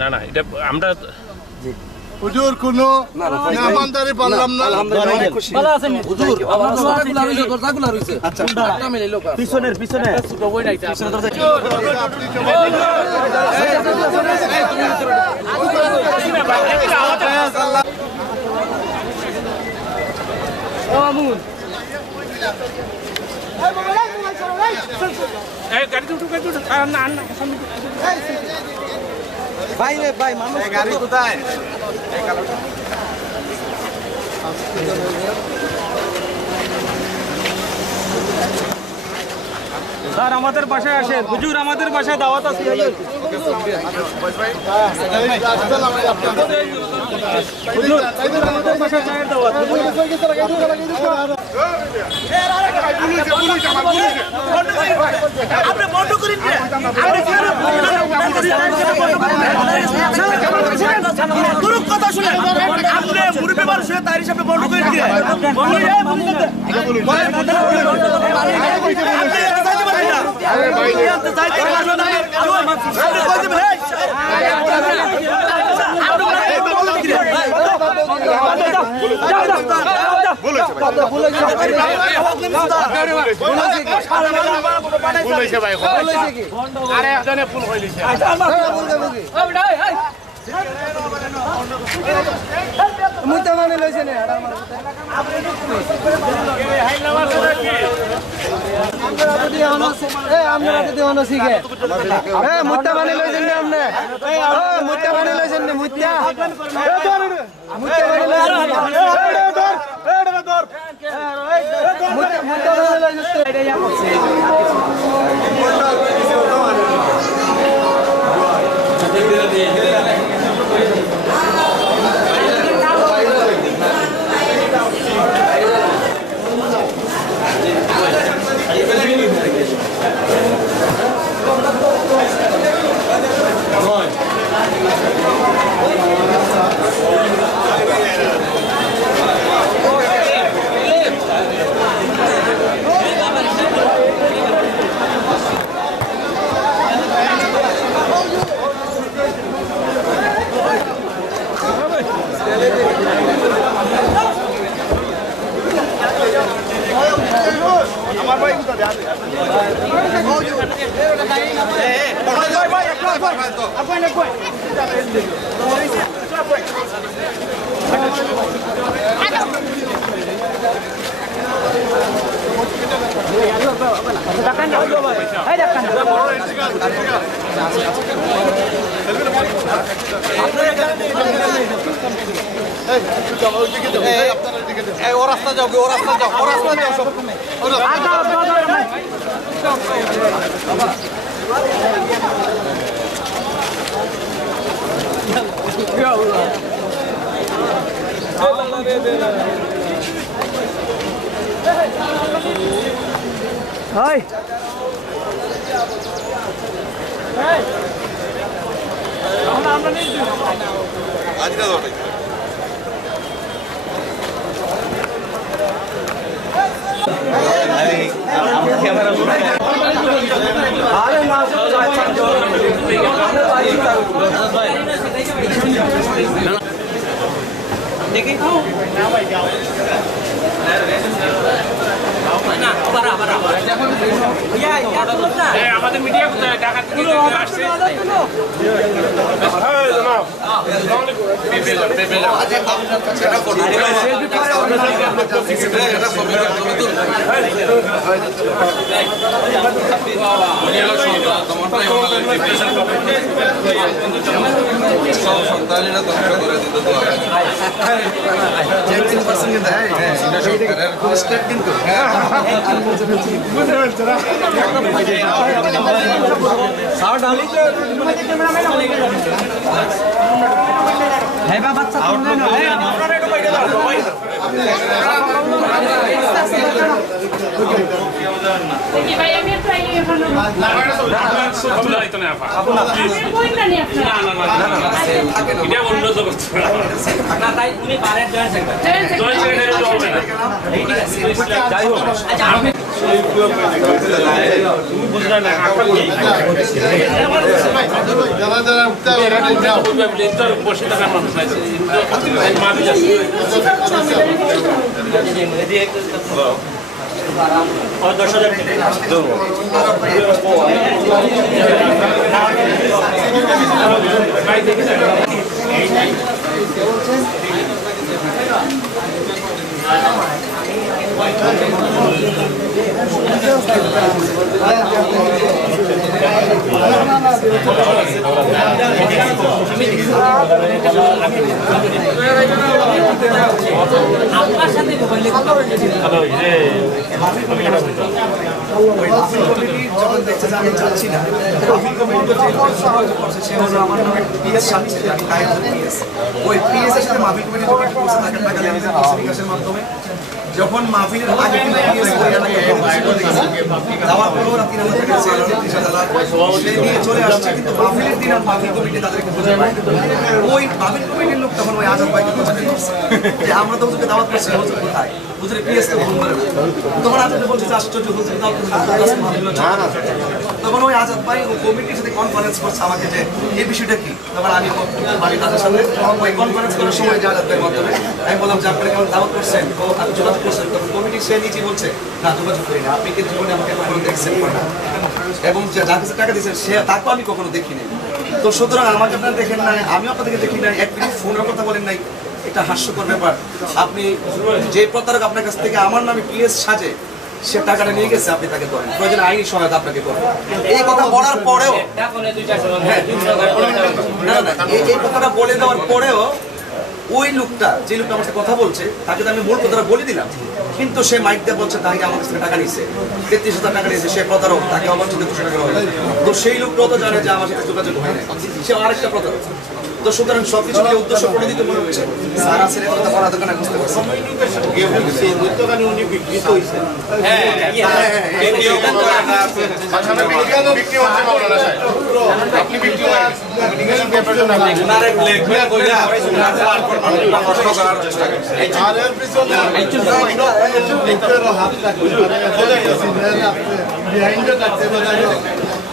না না এটা আমরা হুজুর কোনো মেহমানদারি পারলাম না ভালো আছেন হুজুর আমার দোয়াগুলো রইছে দরজাগুলো রইছে আচ্ছা একটা মিলে লোক পিছনের পিছনে ছোট বই নাইছে পিছনে দরজা ও আমুন এই গাড়ি উঠো না না ভাই রে ভাই মানুষ গাড়ি কোথায় স্যার আমাদের বাসায় আসে হুজুর আমাদের বাসায় দাওয়াত আছে হুজুর আমাদের বাসায় চায়ের দাওয়াত আপনি বন্ধ করেন গুরু কথা শুনে আপনি মুরব্বি মানুষ তার হিসাবে বন্ধ করে দিয়ে মুইতা মানে লইছে না আমরা যদি অন শিখে মুইতা মানে লইছেন না আপনি মুইতা মানে লইছেন না মুইতা ও রাস্তা যাও ও রাস্তা যাও ও রাস্তা যাও সব Thôi. আমাদের মিডিয়া কোথায় ঢাকা থেকে আসছে বসে থাকার মানুষ আপনার সাথে মোবাইলে কথা বলছি যখন দেখছে যে আমি চাচ্ছি না আমার নামে পিএস সাথে ওই পিএস এর সাথে মাহফিল কমিটি করছে তাকে টাকা লেনদেনের মাধ্যমে যখন মাহফিলের আগে যাওয়ার পরও রাত্রি আমাদের কাছে নিয়ে চলে আসছে কিন্তু মাহফিলের দিন আর মাহফিল কমিটি তাদেরকে খুঁজে পায় ওই মাহফিল কমিটির লোক তখন ওই আজাদ ভাইকে খোঁজা করছে যে আমরা তো হুজুরকে দাওয়াত করছি হুজুর কোথায় হুজুরের পিএসকে ফোন করে তখন আজাদ বলছে যে আশ্চর্য হুজুর দাও তখন ওই আজাদ ভাই ও কমিটির সাথে কনফারেন্স করছে আমাকে যে এই বিষয়টা কি তখন আমি তাদের সাথে ওই কনফারেন্স করার সময় যে আজাদ ভাইয়ের মাধ্যমে আমি বললাম যে আপনারা কেমন দাওয়াত করছেন ও আপনি যোগাযোগ করছেন তখন কমিটি সে নিজে বলছে না যোগাযোগ করি না আপনি কি জীবনে আমাকে কখনো দেখছেন না এবং যার কাছে টাকা দিয়েছেন সে তাকেও আমি কখনো দেখিনি তো সুতরাং আমাকে আপনারা দেখেন নাই আমিও আপনাদেরকে দেখি নাই এক মিনিট ফোনের কথা বলেন নাই এটা হাস্যকর ব্যাপার আপনি যে প্রতারক আপনার কাছ থেকে আমার নামে পিএস সাজে সে টাকাটা নিয়ে গেছে আপনি তাকে করেন প্রয়োজন আইনি সহায়তা আপনাকে করেন এই কথা বলার পরেও এই কথাটা বলে দেওয়ার পরেও ওই লোকটা যে লোকটা আমার সাথে কথা বলছে তাকে তো আমি মূল কথাটা বলে দিলাম কিন্তু সে মাইক দিয়ে বলছে তাকে আমার কাছ থেকে টাকা নিচ্ছে 33,000 টাকা নিয়েছে সে প্রতারক তাকে আমার সাথে 200 টাকা হয় তো সেই লোকটাও তো জানে যে আমার সাথে যোগাযোগ হয় না সে আরেকটা প্রতারক তো সুতরাং সবকিছুকে উদ্দেশ্য করে দিতে মনে হচ্ছে স্যার আছে কথা বলা দোকানে বুঝতে পারছি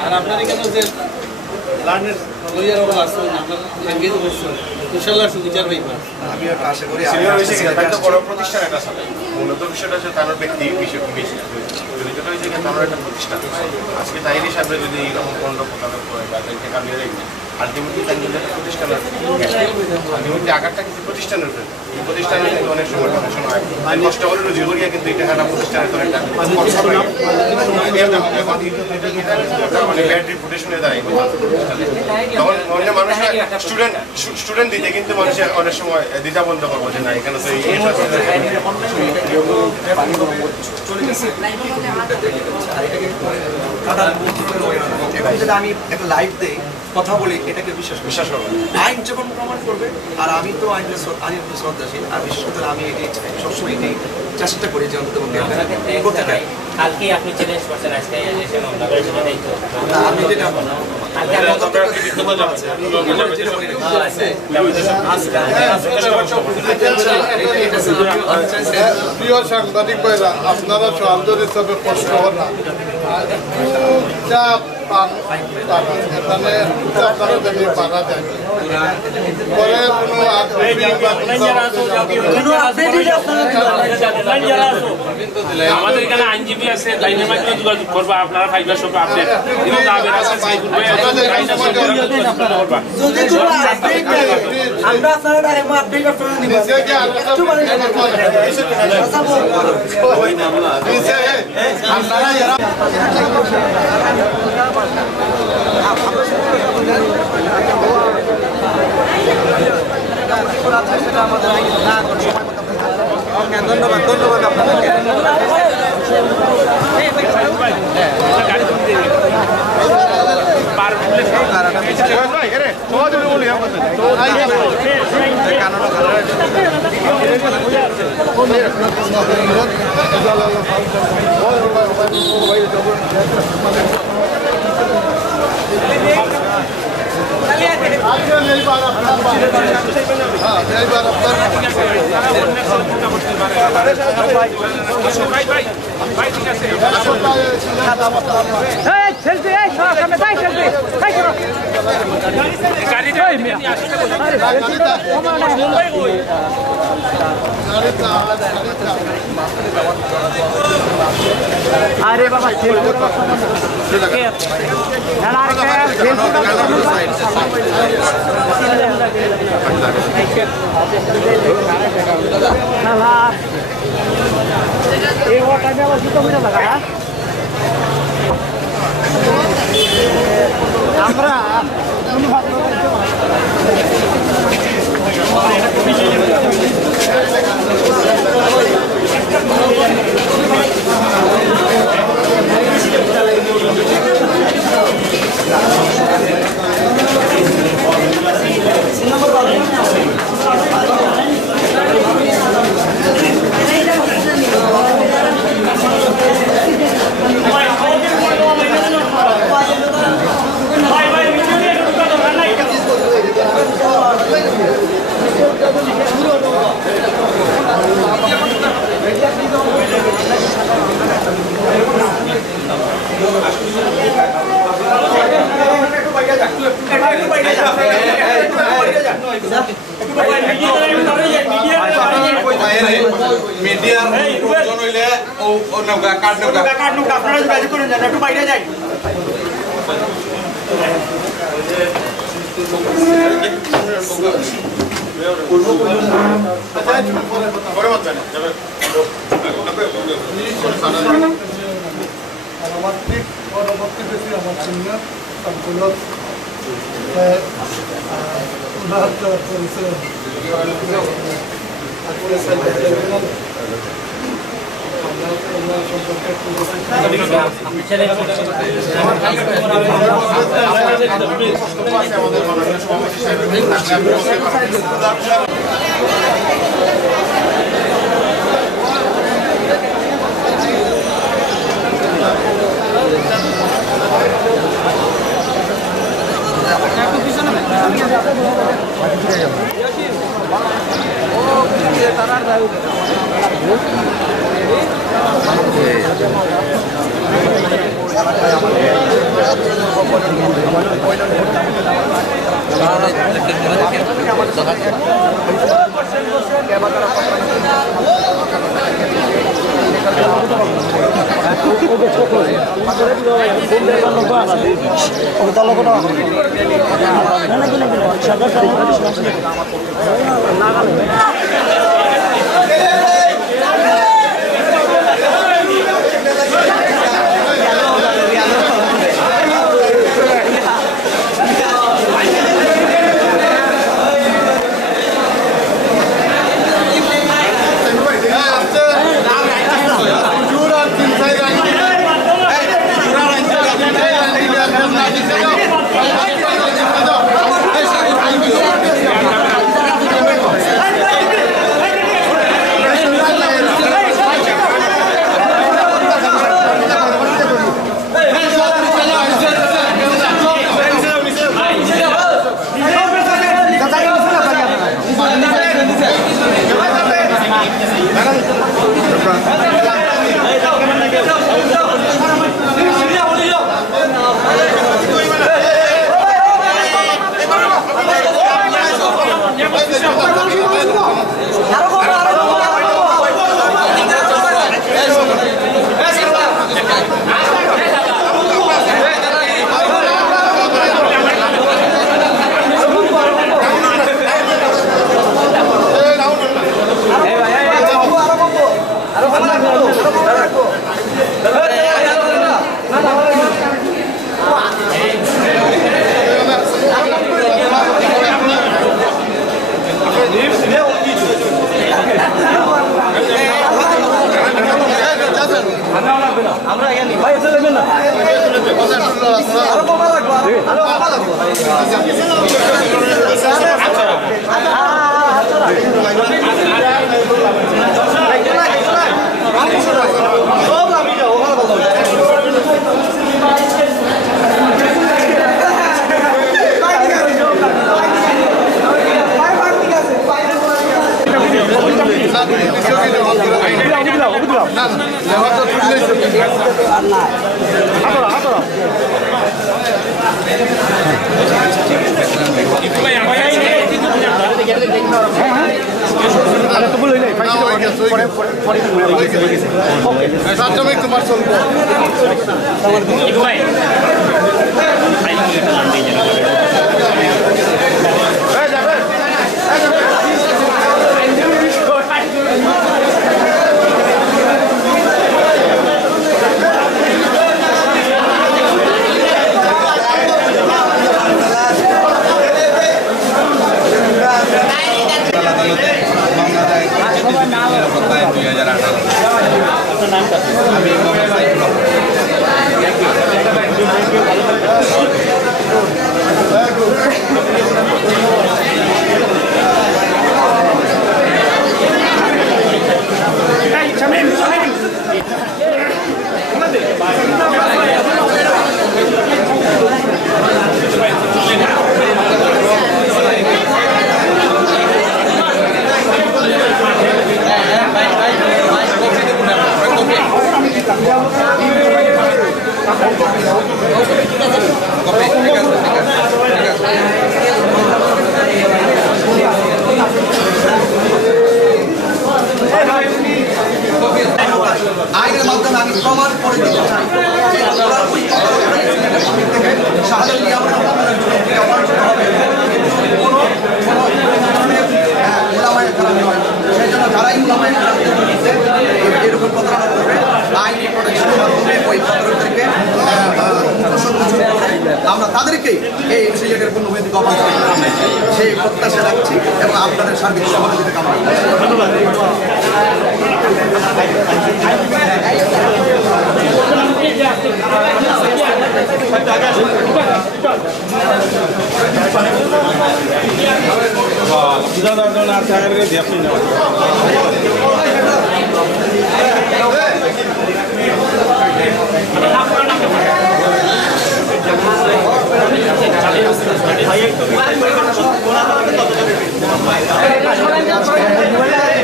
আর আপনার এখানে যে লার্নের লয়ার ওরা আছে আপনার এনগেজ করছে ইনশাআল্লাহ সুবিচার হইবে আমি একটা আশা করি সিনিয়র হইছে কি একটা বড় প্রতিষ্ঠান একটা আছে মূলত বিষয়টা হচ্ছে তার ব্যক্তি বিষয় যেটা হইছে কি তার একটা প্রতিষ্ঠান আজকে তাইরি সাহেব যদি এরকম কোন প্রকারের করে বা তাকে কামিয়ে রাখবে আলটিমেটলি তার নিজের প্রতিষ্ঠান আলটিমেটলি আগারটা কিছু প্রতিষ্ঠানের উপরে এই প্রতিষ্ঠানে কিন্তু অনেক সময় কষ্ট করে রুজি করিয়া কিন্তু এটা একটা প্রতিষ্ঠানের তো একটা মানে ব্যাড রিপুটেশনে দাঁড়ায় তখন অন্য মানুষের স্টুডেন্ট দিতে কিন্তু মানুষের অনেক সময় দ্বিধা বন্ধ করবো যে না এখানে তো আমি একটা লাইভ দিই কথা বলি এটাকে বিশ্বাস করবে আইন যখন প্রমাণ করবে আর আমি তো আইনের শ্রদ্ধাশীল আর বিশেষ করে আমি এটি সবসময় এটি চেষ্টা করি যে অন্তত করতে চাই কালকে আপনি চ্যালেঞ্জ করছেন আজকে এসে মামলা করেছেন এই তো আমি যেটা প্রিয় সাংবাদিক ভাইরা আপনারা সহযোগ হিসাবে কষ্ট হন না চাপ এখানে আপনারা দেখে পারা যায় পরে আমাদের এখানে আইনজীবী আছে লাইনের মাধ্যমে যোগাযোগ করবো আপনারা ফাইবার সব আপডেট আমরা আপনারা আপডেট ধন্যবাদ আপনাদেরকে আরে বাবা আমরা মিডিয়ার প্রয়োজন হইলে ও নৌকা কাঠ নৌকা আপনারা যোগাযোগ করুন যেন একটু বাইরে যাই পরবর্তী বেশি আমার সিনিয়র সম্পূর্ণ আইনের মাধ্যমে আমি প্রমাণ করে দিতে চাই যে শাহজাহান লিয়াকত থেকে অর্জন হবে উলামায়ে কেরাম নয়। সেই জন্য যারাই উলামায়ে কেরামদের বিরুদ্ধে এরকম প্রতারণা করবে আইনি প্রোটেকশনের মাধ্যমে ওই প্রতারকদেরকে আমরা তাদেরকেই এই সিলেটের পূর্ণভূমি থেকে অবস্থান সেই প্রত্যাশা রাখছি এবং আপনাদের সার্বিক সহযোগিতা কামনা করছি। ধন্যবাদ।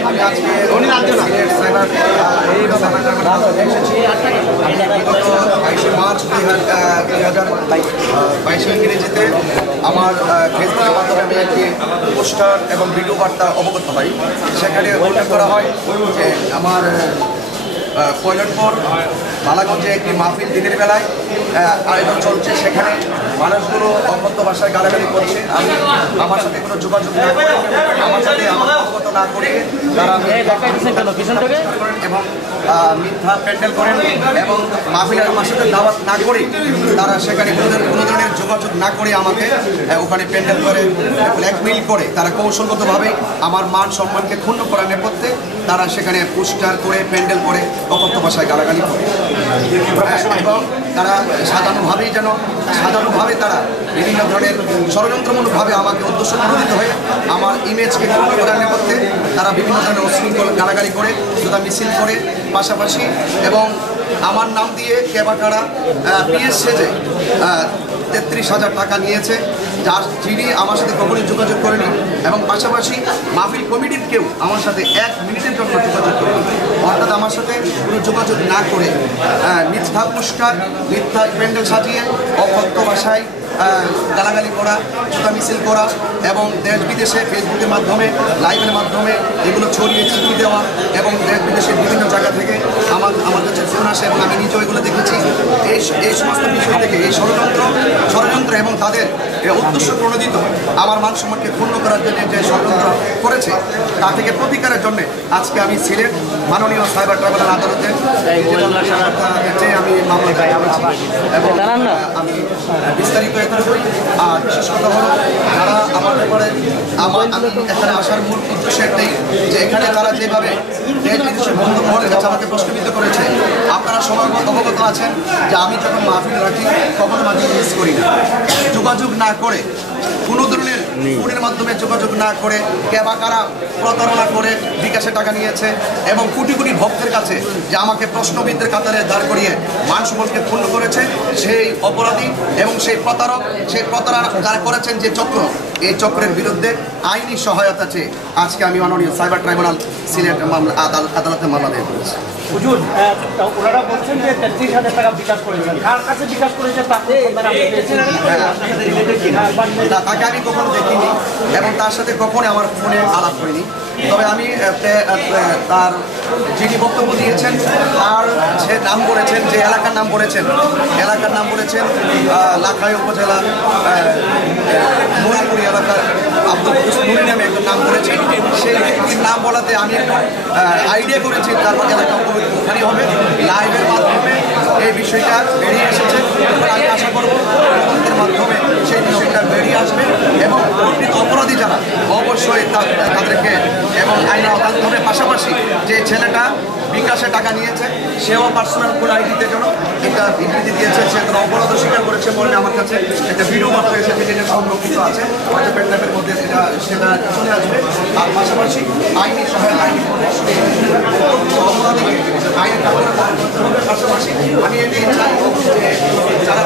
আমি আজকে মার্চ 2022 ইংরেজিতে আমার ফেসবুকের মাধ্যমে আমি একটি পোস্টার এবং ভিডিও বার্তা অবগত হই। সেখানে উল্লেখ করা হয় যে আমার কৈলাসপুর বালাগঞ্জে একটি মাহফিল দিনের বেলায় আয়োজন চলছে, সেখানে মানুষগুলো অকথ্য ভাষায় গালাগালি করছে। আমি আমার সাথে কোনো যোগাযোগ না করে, আমার সাথে আমার অবগত না করে তারা এবং মিথ্যা প্যান্ডেল করেন এবং মাহফিলের আমার সাথে দাওয়াত না করে তারা সেখানে কোনো ধরনের যোগাযোগ না করে আমাকে ওখানে প্যান্ডেল করে ব্ল্যাকমেইল করে তারা কৌশলগতভাবে আমার মান সম্মানকে ক্ষুণ্ণ করার নেপথ্যে তারা সেখানে পোস্টার করে প্যান্ডেল করে অকথ্য ভাষায় গালাগালি করে এবং তারা সাজানোভাবে তারা বিভিন্ন ধরনের ষড়যন্ত্রমূলকভাবে আমাকে উদ্দেশ্য প্রণোদিত হয়ে আমার ইমেজকে ক্ষুণ্ণ করার নেপথ্যে তারা বিভিন্ন ধরনের উশৃঙ্খল গালাগালি করে জুতা মিছিল করে পাশাপাশি এবং আমার নাম দিয়ে কেবাকাড়া পিএস সেজে 33,000 টাকা নিয়েছে, যিনি আমার সাথে কখনোই যোগাযোগ করেনি এবং পাশাপাশি মাহফিল কমিটির কেউ আমার সাথে 1 মিনিটের জন্য যোগাযোগ করেনি। অর্থাৎ আমার সাথে কোনো যোগাযোগ না করে মিথ্যা পুরস্কার, মিথ্যা প্যান্ডেল সাজিয়ে অকথ্য ভাষায় গালাগালি করা, জুতা মিছিল করা এবং দেশ বিদেশে ফেসবুকের মাধ্যমে লাইভের মাধ্যমে এগুলো ছড়িয়ে ছিটিয়ে দেওয়া এবং দেশ বিদেশের বিভিন্ন জায়গা থেকে আমার কাছে ফোন আসে এবং আমি নিজেও এগুলো দেখেছি। এই সমস্ত বিষয় থেকে এই ষড়যন্ত্র এবং তাদের উদ্দেশ্য প্রণোদিত আমার মান সম্মানকে ক্ষুণ্ণ করার জন্য যে ষড়যন্ত্র করেছে তা থেকে প্রতিকারের জন্য আজকে আমি সিলেট মাননীয় সাইবার ট্রাইব্যুনাল আদালতে আমি মামলা দায়ের করেছি এবং আমি বিস্তারিত আর বিশেষ কথা হলো যারা আমার ব্যাপারে আমি এখানে আসার মূল উদ্দেশ্য একটাই যে এখানে তারা যেভাবে দেশ বিদেশের বন্ধু মহলের কাছে আমাকে প্রশ্নবিদ্ধ করেছে, আপনারা সবাই অবগত আছেন যে আমি যখন মাহফিল রাখি কখনো মাহফিল মিস করি না। যোগাযোগ না করে কোনো ধরনের ফোনের মাধ্যমে যোগাযোগ না করে কেবাকারা প্রতারণা করে বিকাশে টাকা নিয়েছে এবং কোটি কোটি ভক্তের কাছে যে আমাকে প্রশ্নবিদদের কাতারে দাঁড় করিয়ে মান সম্মানকে ক্ষুণ্ণ করেছে, সেই অপরাধী এবং সেই প্রতারক, সেই প্রতারণা যারা করেছেন যে চক্র, এই চক্রের বিরুদ্ধে আইনি সহায়তা চেয়ে আজকে আমি মাননীয় সাইবার ট্রাইব্যুনাল সিলেট আদালতে মামলা দায়ের করেছি। হুজুর, ওনারা বলছেন যে 33,000 টাকা বিকাশ করেছেন, কার কাছে বিকাশ করেছে তাকে আমি কখনো দেখিনি এবং তার সাথে কখনোই আমার ফোনে আলাপ হয়নি। তবে আমি তার যিনি বক্তব্য দিয়েছেন তার যে নাম বলেছেন, যে এলাকার নাম বলেছেন লাখাই উপজেলা নুরাপুরি এলাকার আব্দুল নুরি নামে একজন নাম বলেছেন। সেই ব্যক্তির নাম বলাতে আমি আইডিয়া করেছি তার এলাকা ওখানে হবে। লাইভের মাধ্যমে এই বিষয়টা বেরিয়ে এসেছে এবং আমি আশা করব তদন্তের মাধ্যমে সেই বিষয়টা বেরিয়ে আসবে এবং প্রকৃত অপরাধী যারা অবশ্যই তাদেরকে এবং আইনে আদালত হবে। পাশাপাশি যে ছেলেটা বিকাশে টাকা নিয়েছে সেও পার্সোনাল কোন আইডিতে যেন একটা বিবৃতি দিয়েছে, সে তার অপরাধ স্বীকার করেছে বলে আমার কাছে একটা ভিডিও মাত্র এসেছে যেটা সংরক্ষিত আছে, হয়তো পেনড্রাইভের মধ্যে সেটা চলে আসবে। আর পাশাপাশি আইনি সহায়তা অপরাধীকে আইনের কারণে করতে হবে। পাশাপাশি আমি এটাই চাই যে যারা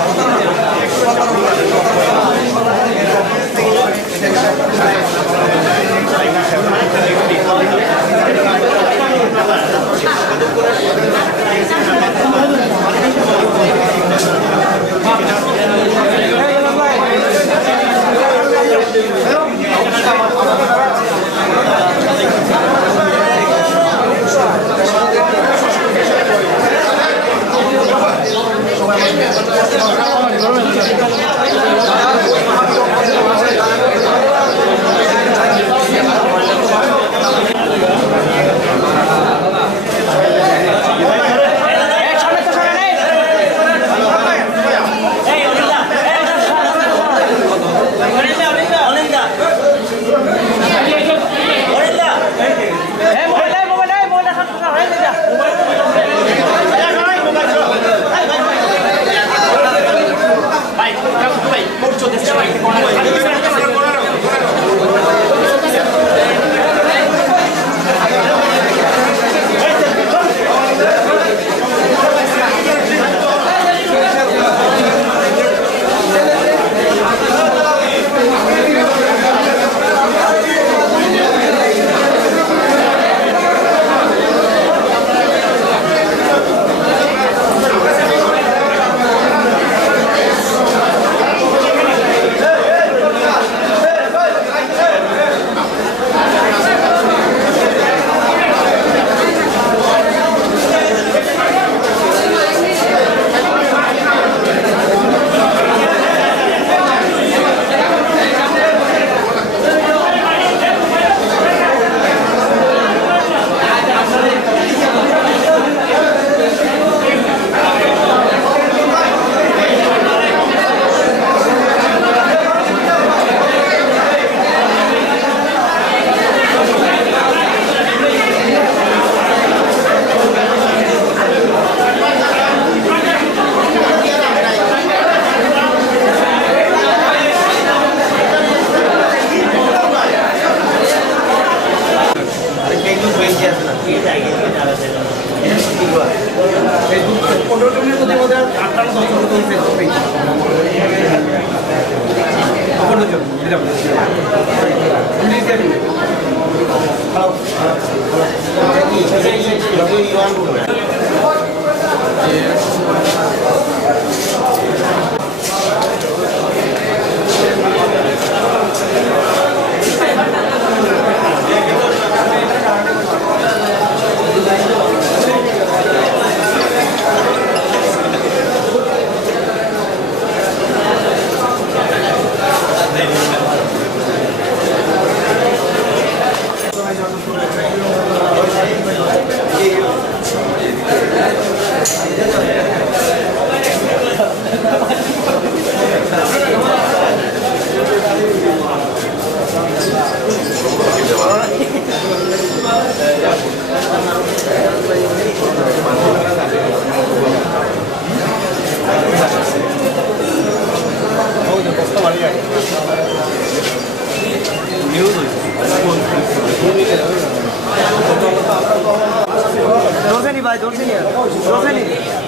Dorseni भाई dorseni यार dorseni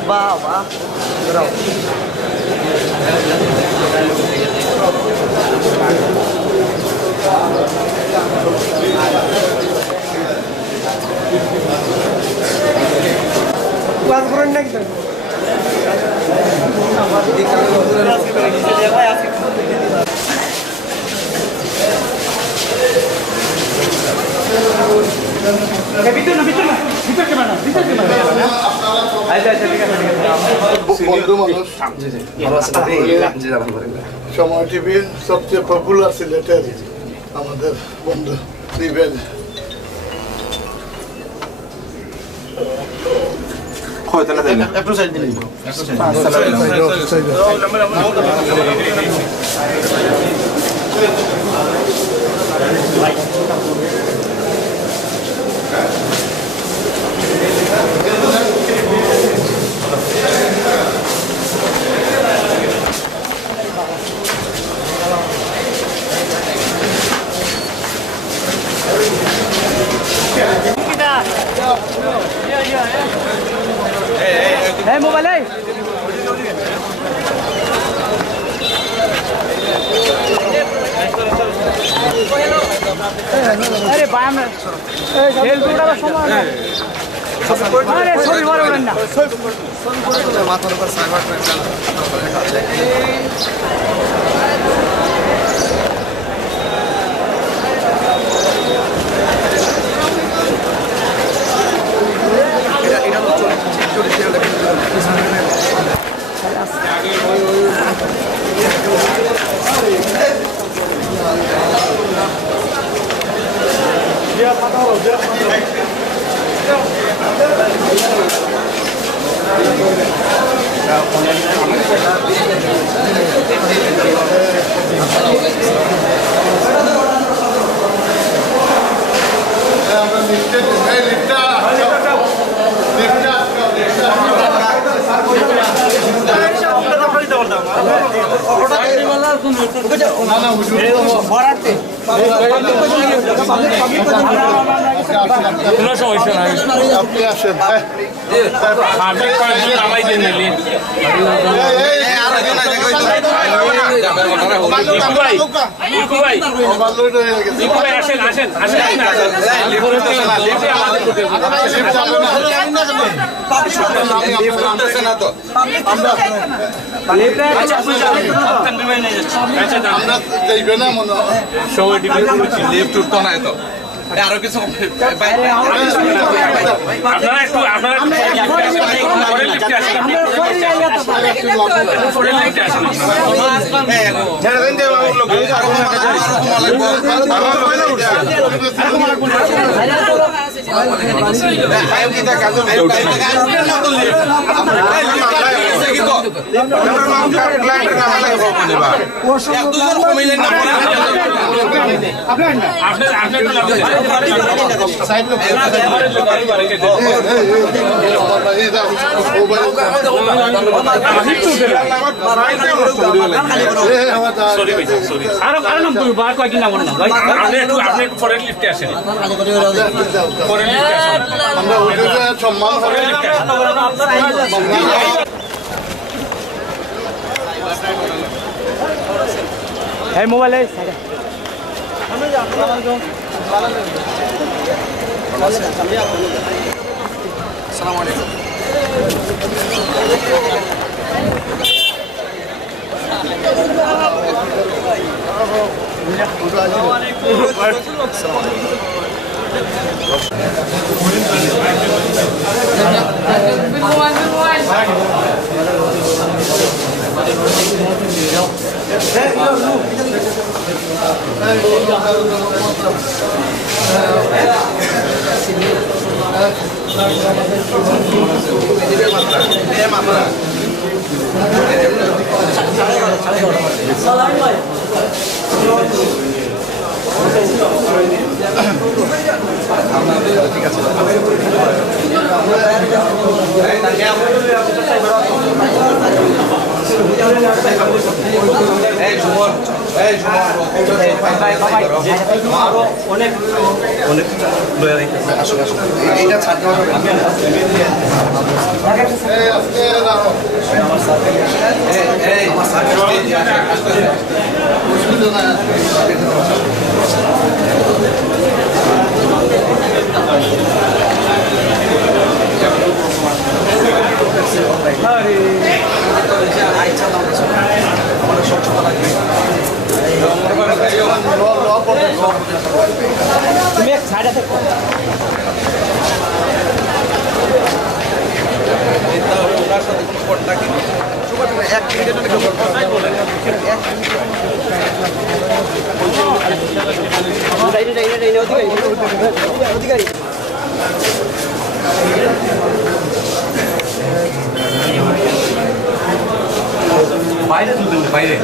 वाह वाह कराओ बात करें ना किधर भाई সময় টিভির সবচেয়ে পপুলার সিলেটের আমাদের বন্ধু রিবেল একটু সাইড দিলেই মোবাইল আরে ভাই আমরা ছবি বড় না মাথার উপর সাইবার কোনো সমস্যা নাই আপনি আসেন আপনি কয়েকজন আমাই দিয়ে নিলি ইকু ভাই ওভারলোড হয়ে গেছে ইকু ভাই আসেন আসেন আসেন আমরা যাইবে না মনে হয় সময় টিভি লিফট উঠতো না এত আরো কিছু আপনারা একটু পরের লিফটে আসেন পরের লিফটে আসেন আপনি একটু পরের লিফটে আসেন পরের লিফটে আসেন আমরা ওইটা সম্মান করে এই মোবাইল আসসালামু আলাইকুম ল তুমি এক সাইডে থাকো অধিকারী বাইরে তুলতে বাইরে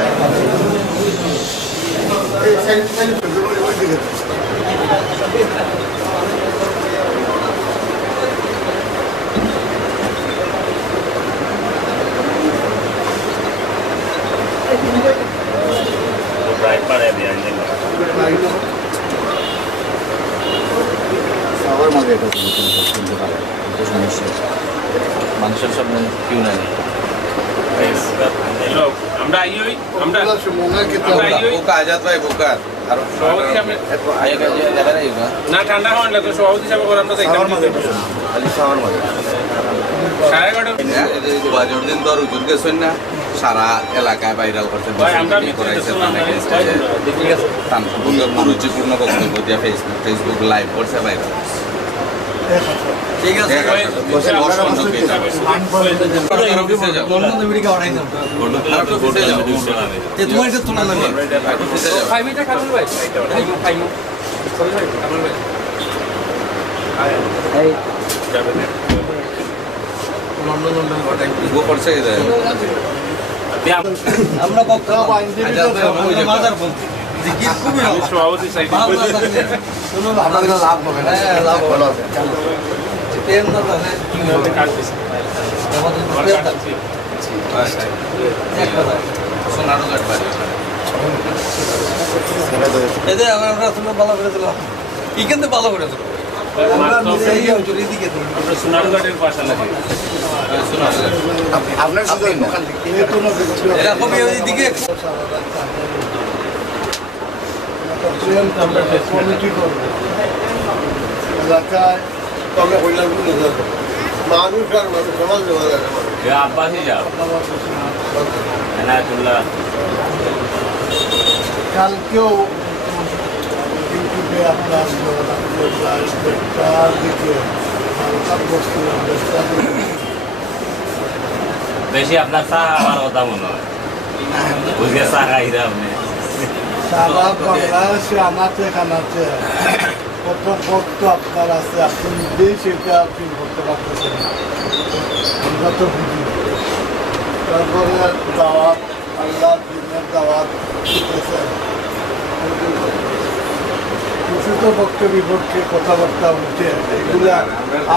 সবার মাঝে এটা শুনতে পারে সমস্যা মানুষের সব কেউ নাই আমরা আইই আমরা বোকা আজাদ ভাই বোকা আর সভাপতি সামনে আগে কাজে দেখা যায় না ঠান্ডা হওয়ার লাগতো সভাপতি সাহেব করে আমরা দেখলাম খালি সবার মাঝে 11:30 বাজর দিন তো রুজুর গেছেন না সারা এলাকায় ভাইরাল করতে করাইছে রুচিপূর্ণ বক্তব্য দিয়ে ফেসবুক লাইভ করছে ভাইরাল ঠিক আছে আমরা সভাপতি সাহেব লাভ হবে না লাভ ভালো আছে ভালো করে দিলাম এখান থেকে ভালো করে দিলাম সোনারঘাটের পাশে লাগে আপনার দিকে কমিটি করবো এলাকায় মানুষ আর সমাজ আব্বাসী যাও এনায়তুল্লাহ কালকেও ইউটিউবে আপনার দিকে বেশি আপনার চা আমার কথা মনে হয় বুঝে চা খাইরা আপনি সারা বাংলাদেশে আনাচে খানাচে কত ভক্ত আপনার আছে আপনি নিজেই সেটা ফিল করতে পারতেছেন আমরা তো বুঝি তারপরে দাওয়াত আল্লাহ দিনের দাওয়াত দিতেছেন কিছু তো পক্ষে বিপক্ষে কথাবার্তা উঠে এগুলা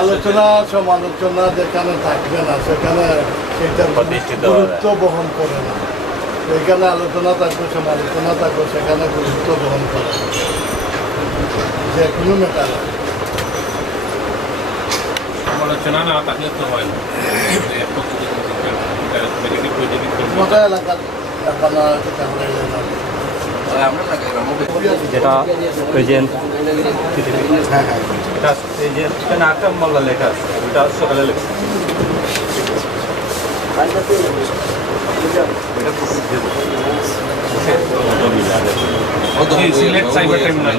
আলোচনা সমালোচনা যেখানে থাকবে না সেখানে সেটা গুরুত্ব বহন করে না এখানে আলোচনা থাকবে সমালোচনা থাকবে সেখানে গুরুত্ব বহন করে যে কোনো ম্যাটার সমালোচনা না থাকলে তো হয় না মোটা এলাকার যেটা প্রেজেন্ট এটা প্রেজেন্ট এখানে একটা মোল্লা লেখা আছে ওটা সকালে লেখা সিলেট সাইবার ক্রিমিনাল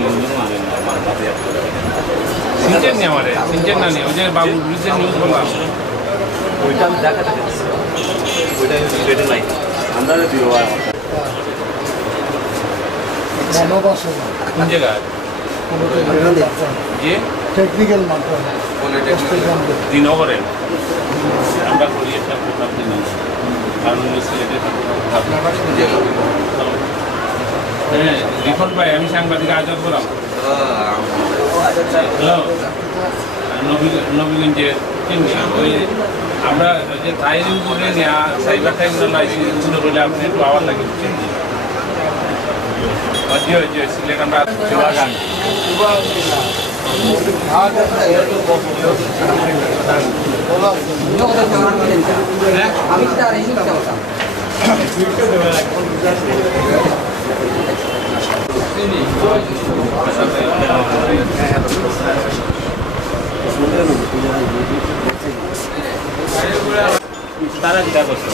সিনচেন নেই আমাদের সিনচেন না নেই ওই যে বাবু রিসেন্ট নিউজ বললাম ওইটা আমি দেখা থাকে ওইটা সিলেটে নাই আমরা দিও গণবাসনা কোন জায়গায় যে টেকনিক্যাল মাধ্যমে দিনগরে আমরা করি একটা প্রোগ্রাম দিন কারণ সিলেটে হ্যাঁ রিফন ভাই আমি সাংবাদিক আজাদ বললাম হ্যালো নবীগঞ্জে ওই আমরা যে তাইর উপরে নেওয়া সাইবার টাইমগুলো লাইসেন্সগুলো বলে আপনি একটু আওয়াজ লাগে চিনি সিলেট আমরা তারা যেটা করতে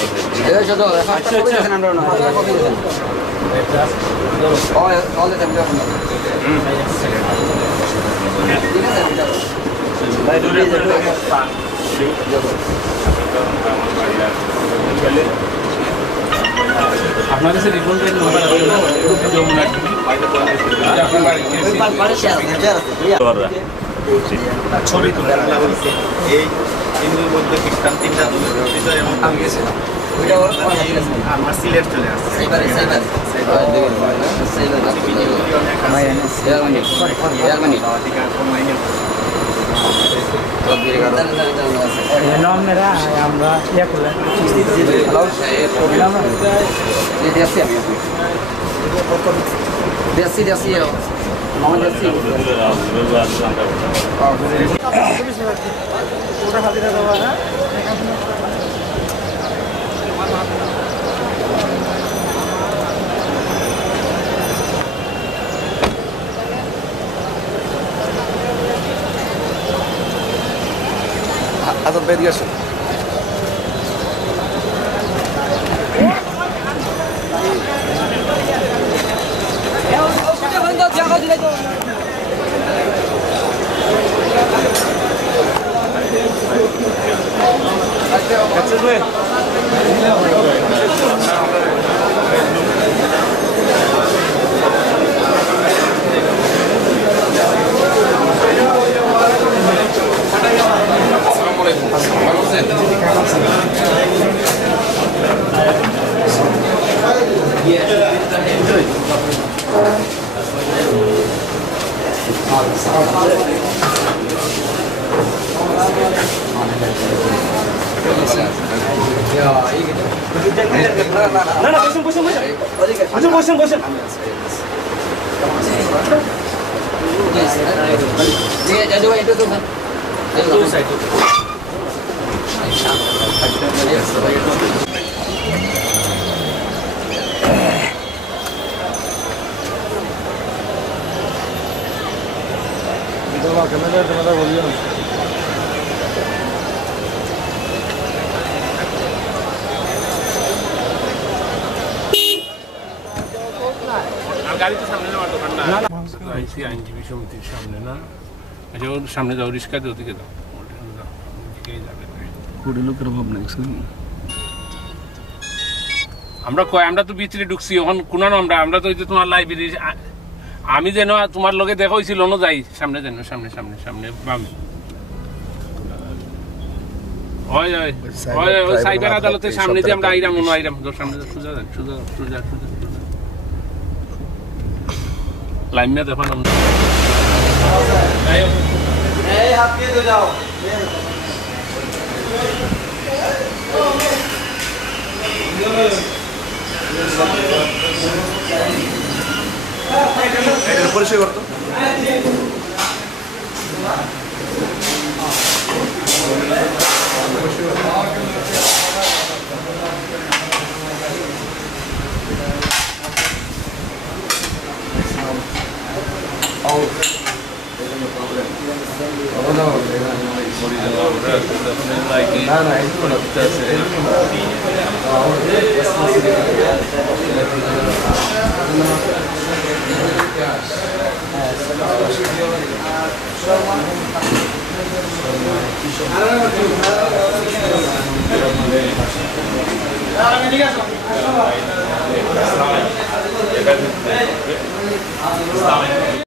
আপনার কাছে রিপোর্ট নাম্বার আছে যমুনা টিভি আপনার বাড়ি ছবি তুলে রাখা হয়েছে এই হিন্দুর মধ্যে খ্রিস্টান তিনটা এবং আমি গেছি আমার সিলেট চলে আসছে আমরা ইয়ে করলেন দেশি দেশি ওটা হাজিরা দেওয়া হ্যাঁ আজাদ ভাই দিয়ে আসুন গাড়ি তো সামনে নেওয়ার দোকান না আইসি আইনজীবী সমিতির সামনে না আচ্ছা ওর সামনে যাও রিক্সা দিয়ে ওদিকে যাও ওদিকেই যাবে কুড়ি লোকের অভাব নেই আমরা তো ভিতরে ঢুকছি এখন কোন আমরা তো ওই যে তোমার লাইব্রেরি আমি যেন তোমার লগে দেখা হয়েছিল না যাই সামনে যেন সামনে সামনে সামনে হয় ওই সাইবার আদালতের সামনে যে আমরা আইরাম সামনে সোজা সোজা সোজা সোজা লাইন में देखो हम এই হাত দিয়ে তো যাও এটা পরিচয় করতো Gracias.